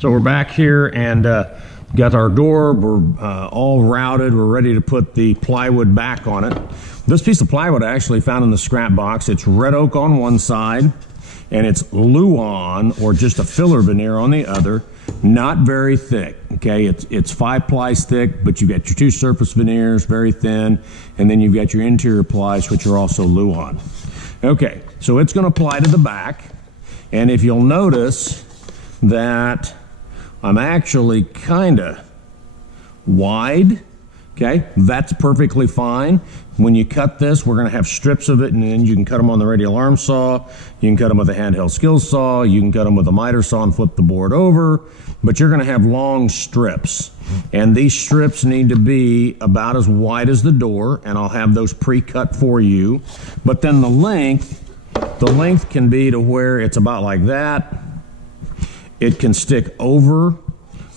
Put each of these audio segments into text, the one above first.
So we're back here and got our door. We're all routed. We're ready to put the plywood back on it. This piece of plywood I actually found in the scrap box. It's red oak on one side and it's Luan, or just a filler veneer, on the other. Not very thick, okay? It's 5 plies thick, but you've got your 2 surface veneers, very thin, and then you've got your interior plies, which are also Luan. Okay, so it's going to apply to the back, and if you'll notice that I'm actually kind of wide, okay? That's perfectly fine. When you cut this, we're going to have strips of it, and then you can cut them on the radial arm saw, you can cut them with a handheld skills saw, you can cut them with a miter saw and flip the board over, but you're going to have long strips. And these strips need to be about as wide as the door, and I'll have those pre-cut for you. But then the length can be to where it's about like that. It can stick over.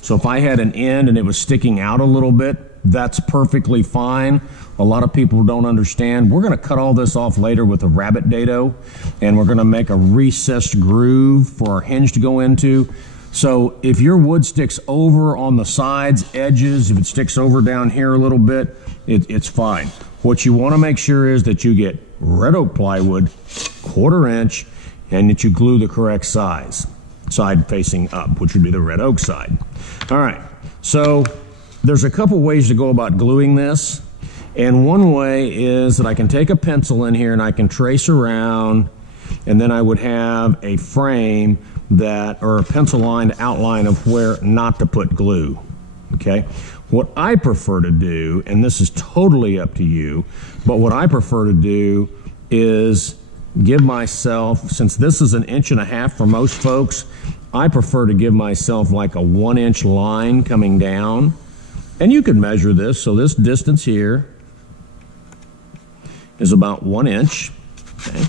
So if I had an end and it was sticking out a little bit, that's perfectly fine. A lot of people don't understand. We're going to cut all this off later with a rabbit dado, and we're going to make a recessed groove for our hinge to go into. So if your wood sticks over on the sides, edges, if it sticks over down here a little bit, it's fine. What you want to make sure is that you get red oak plywood, 1/4 inch, and that you glue the correct size, side facing up, which would be the red oak side. All right, so there's a couple ways to go about gluing this. And one way is that I can take a pencil in here and I can trace around, and then I would have a frame that, or a pencil lined outline of where not to put glue, okay? What I prefer to do, and this is totally up to you, but what I prefer to do is give myself, since this is 1.5 inches for most folks, I prefer to give myself like a 1-inch line coming down. And you could measure this, so this distance here is about 1 inch, okay?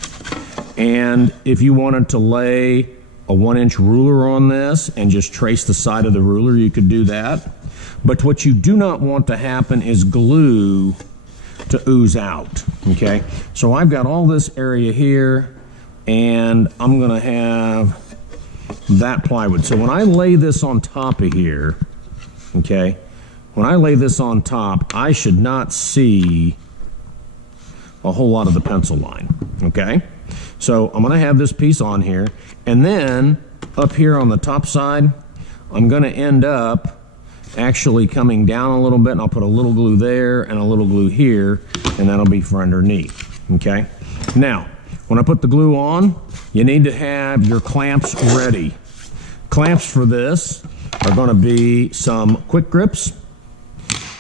And if you wanted to lay a 1-inch ruler on this and just trace the side of the ruler, you could do that. But what you do not want to happen is glue to ooze out, okay? So I've got all this area here, and I'm gonna have that plywood. So when I lay this on top of here, okay, when I lay this on top, I should not see a whole lot of the pencil line, okay? So I'm gonna have this piece on here, and then up here on the top side, I'm gonna end up actually coming down a little bit, and I'll put a little glue there and a little glue here, and that'll be for underneath, okay? Now, when I put the glue on, you need to have your clamps ready. Clamps for this are gonna be some quick grips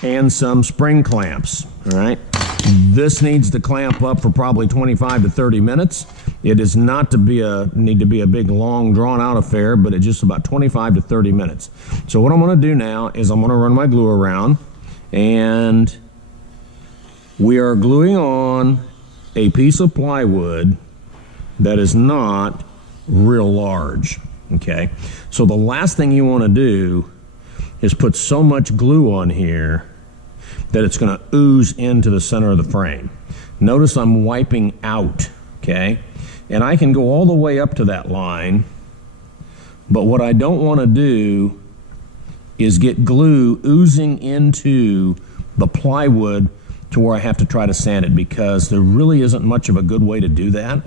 and some spring clamps, all right? This needs to clamp up for probably 25 to 30 minutes. It is not to be need to be a big, long, drawn-out affair, but it's just about 25 to 30 minutes. So what I'm going to do now is I'm going to run my glue around, and we are gluing on a piece of plywood that is not real large, okay? So the last thing you want to do is put so much glue on here that it's going to ooze into the center of the frame. Notice I'm wiping out, okay? And I can go all the way up to that line, but what I don't want to do is get glue oozing into the plywood to where I have to try to sand it, because there really isn't much of a good way to do that.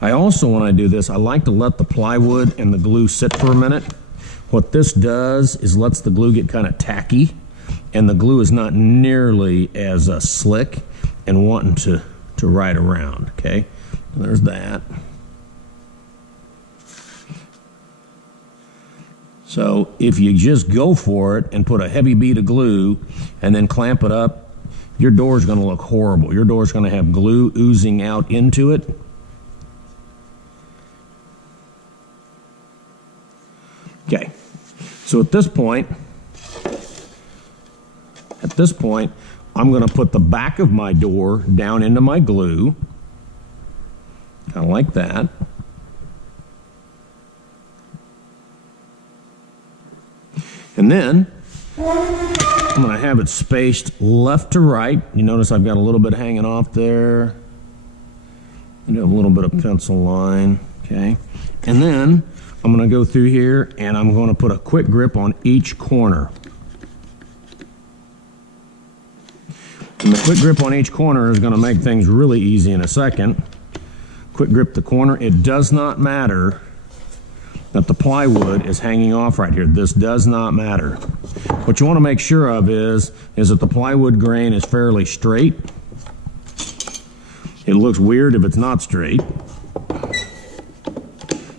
I also, when I do this, I like to let the plywood and the glue sit for a minute. What this does is lets the glue get kind of tacky, and the glue is not nearly as slick and wanting to ride around, okay? There's that. So if you just go for it and put a heavy bead of glue and then clamp it up, your door is going to look horrible. Your door is going to have glue oozing out into it. Okay, so at this point, I'm going to put the back of my door down into my glue, kind of like that. And then I'm going to have it spaced left to right. You notice I've got a little bit hanging off there. I do have a little bit of pencil line, okay? And then I'm going to go through here and I'm going to put a quick grip on each corner. And the quick grip on each corner is going to make things really easy in a second. Quick grip the corner. It does not matter that the plywood is hanging off right here. This does not matter. What you want to make sure of is that the plywood grain is fairly straight. It looks weird if it's not straight.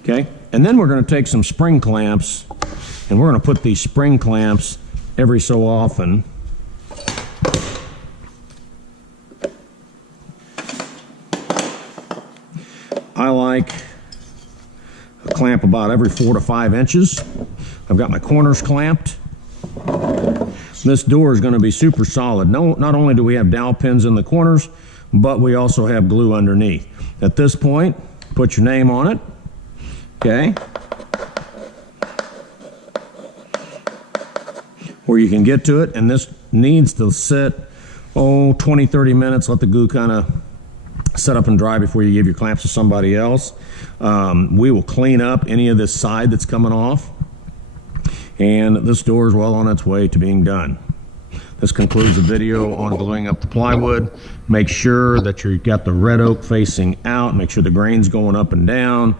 Okay, and then we're going to take some spring clamps and we're going to put these spring clamps every so often. I like a clamp about every 4 to 5 inches. I've got my corners clamped. This door is going to be super solid. Not only do we have dowel pins in the corners, but we also have glue underneath. At this point, put your name on it. Okay. Where you can get to it, and this needs to sit, 20-30 minutes. Let the glue kind of set up and dry before you give your clamps to somebody else. We will clean up any of this side that's coming off, and this door is well on its way to being done. This concludes the video on gluing up the plywood. Make sure that you've got the red oak facing out. Make sure the grain's going up and down.